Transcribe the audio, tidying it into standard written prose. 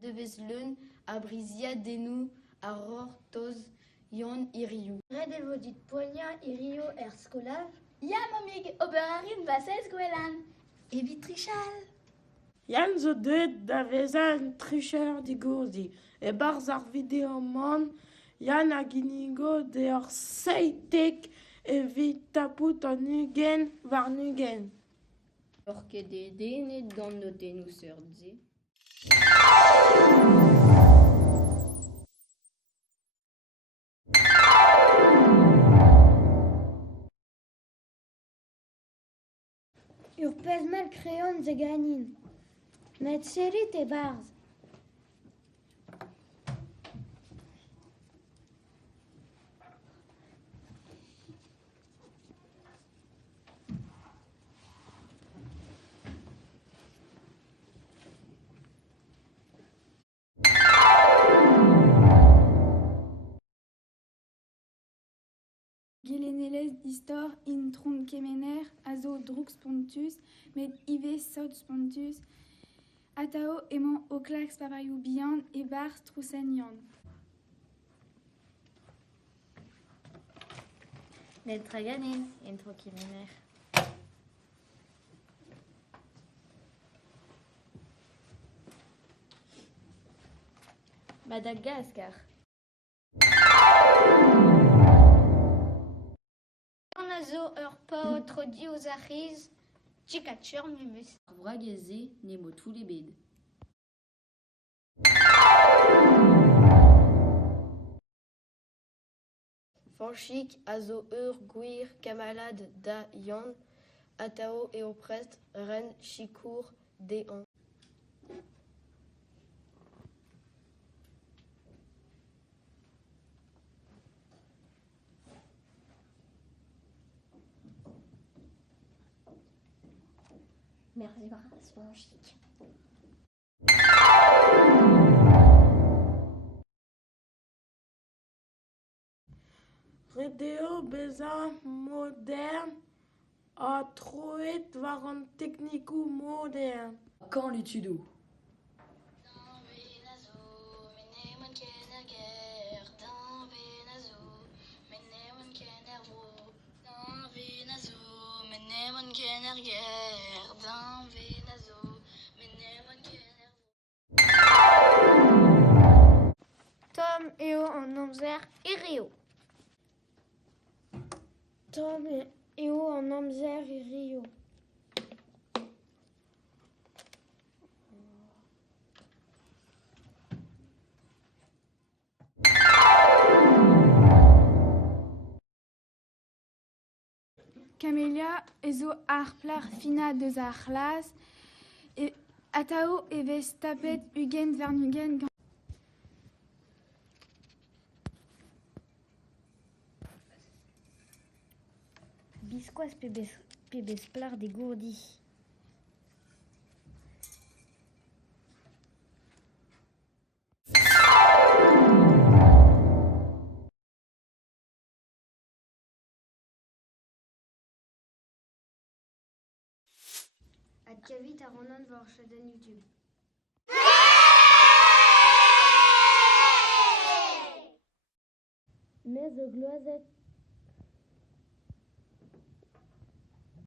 Devez lun a brizia denou a rortoz yon iriou. Red evodit poignard irio skolaj. Ya mamig oberarin basez gwelan. Evit trichal. Yann zo deuet da vezan tricheur digourdi. E barz ar videoman, Yann a ginigo de ur seitek evit tapout an ugen war nugen. Orke de denet gant no denou seurdze. Ur pezmel kreon ze ganin. Met serit e barz. Gelenelez distor in tron kemener, azo drux pontus, met ive sod pontus, atao emant oclax papayou bihan e bars troussenian. Net traganin, entro kemener. Madagascar. Zo ur pao trodi ouz arriz, tchikatchur memes. Vrageze nemo tous les bed. Fanchik a zo gwir kamalad da yan, atao eo prest ren chikour de an. Merci, fanchik. Redeo bezan modern a troet war an teknikou modern. Quand l'étudo? Tom eo an amzer irio. Tom eo an amzer irio. Camélia ezo ar plar fina deus ar c'hlas, e atao evez tapet ugen vernugen. Biskoaz pebez plar de gourdi. Adjavit a ronan war chaden YouTube. Mais o gloazet